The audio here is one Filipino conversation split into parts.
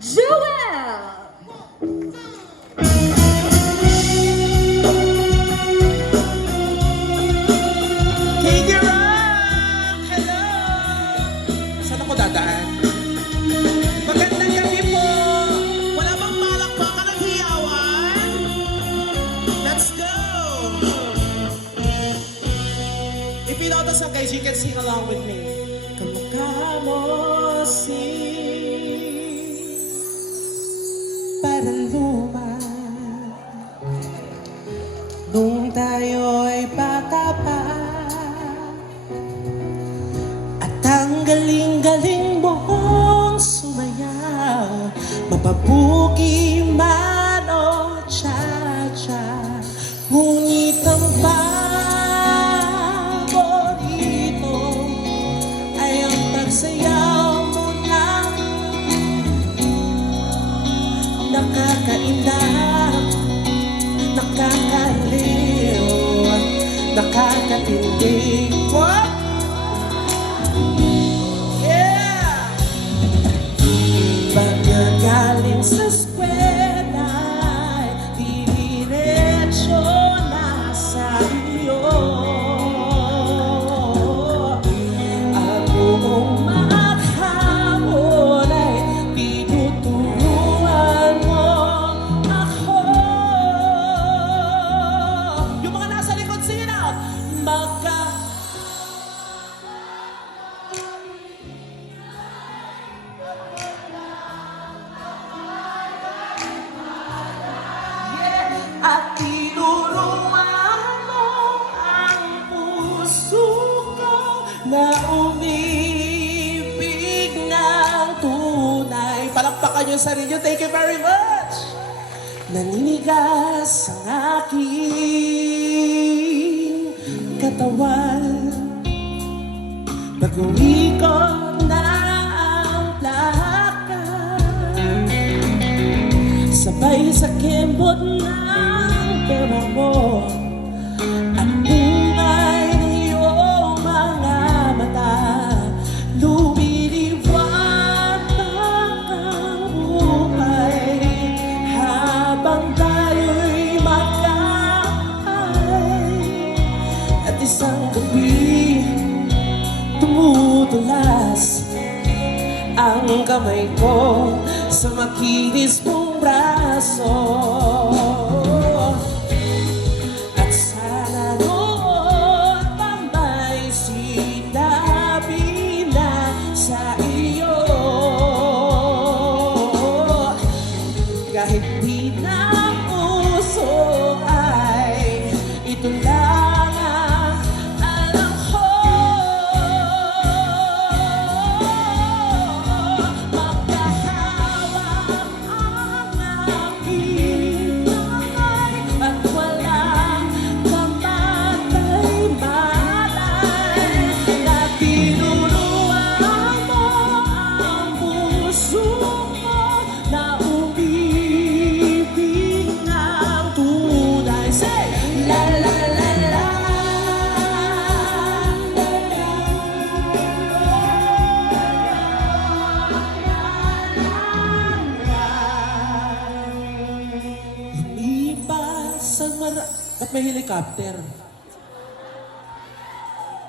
Jewel! Katie Rock! Hello! Saan ako dadaan? Magandang gabi po! Wala bang palakpakan ng hiyawan? Let's go! If you know the song, guys, you can sing along with me. Kamukha mo si parang luma nung tayo'y bata pa. At ang galing-galing mong sumayaw, mapabugi man o cha-cha. Ngunit ang paborito ay ang pagsayaw mo ng nakakainam, nakakaliw, nakakatindig. What? Yeah! Pagkagaling sa eskwela, diretso na sa iyo. Ang buong maghapon ay tinuturuan mo ako. Yung mga nasa likod, sing it out. At tinuruan mo ang puso ko na umibig ng tunay. Palakpakan yung sarili nyo. Thank you very much. Naninigas ang aking katawan. Pag-uwi ko na ang plaka, sabay sa kembot ng pera mo at bungay ng iyong mga mata. Lumiliwanag ang buhay habang tayo'y magkahay. At isang gabi tumutulas ang kamay ko sa makinis mong braso. At sana noon pa may sinabi na sa iyo, kahit di na puso ay ito lang ang alam ko. Magkahawak ang aking kamay at walang kamatay-matay na tinuruan mo ang puso ko na umibig ng tunay. Say! La la la la. Lumipas ang ba't may helicopter?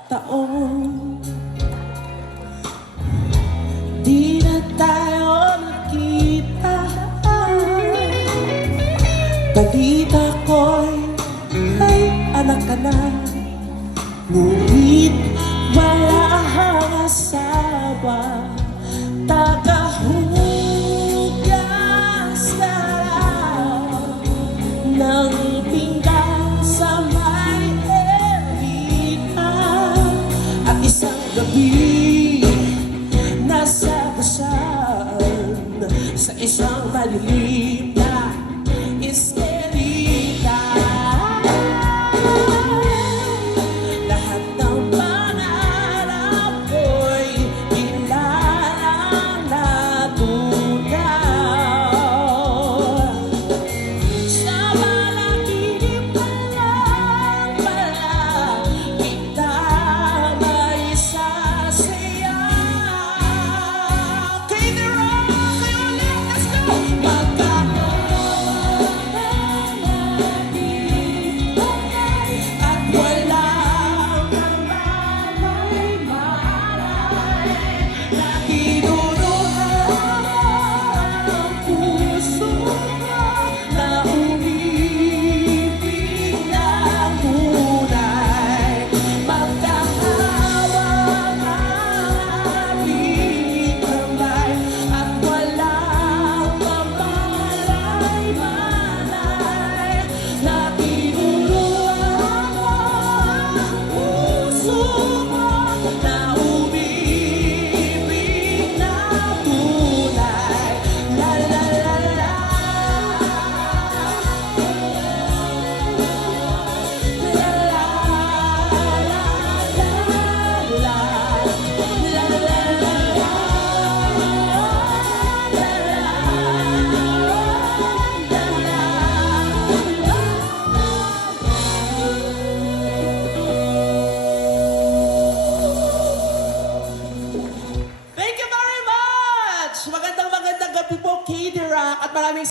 Taon, di na tayo nakita. Balita ko'y ay anak ka na, ngunit wala kang asawa. Tagahugas ka lang ng pinggan sa may erita. At isang gabi nasa basan sa isang malilim na iskerita. Lahat ng pangarap ko'y biglang natunaw. Sa panaginip pa lang pala kita may sasayaw. Katie Rock, kayo ulit, let's maraming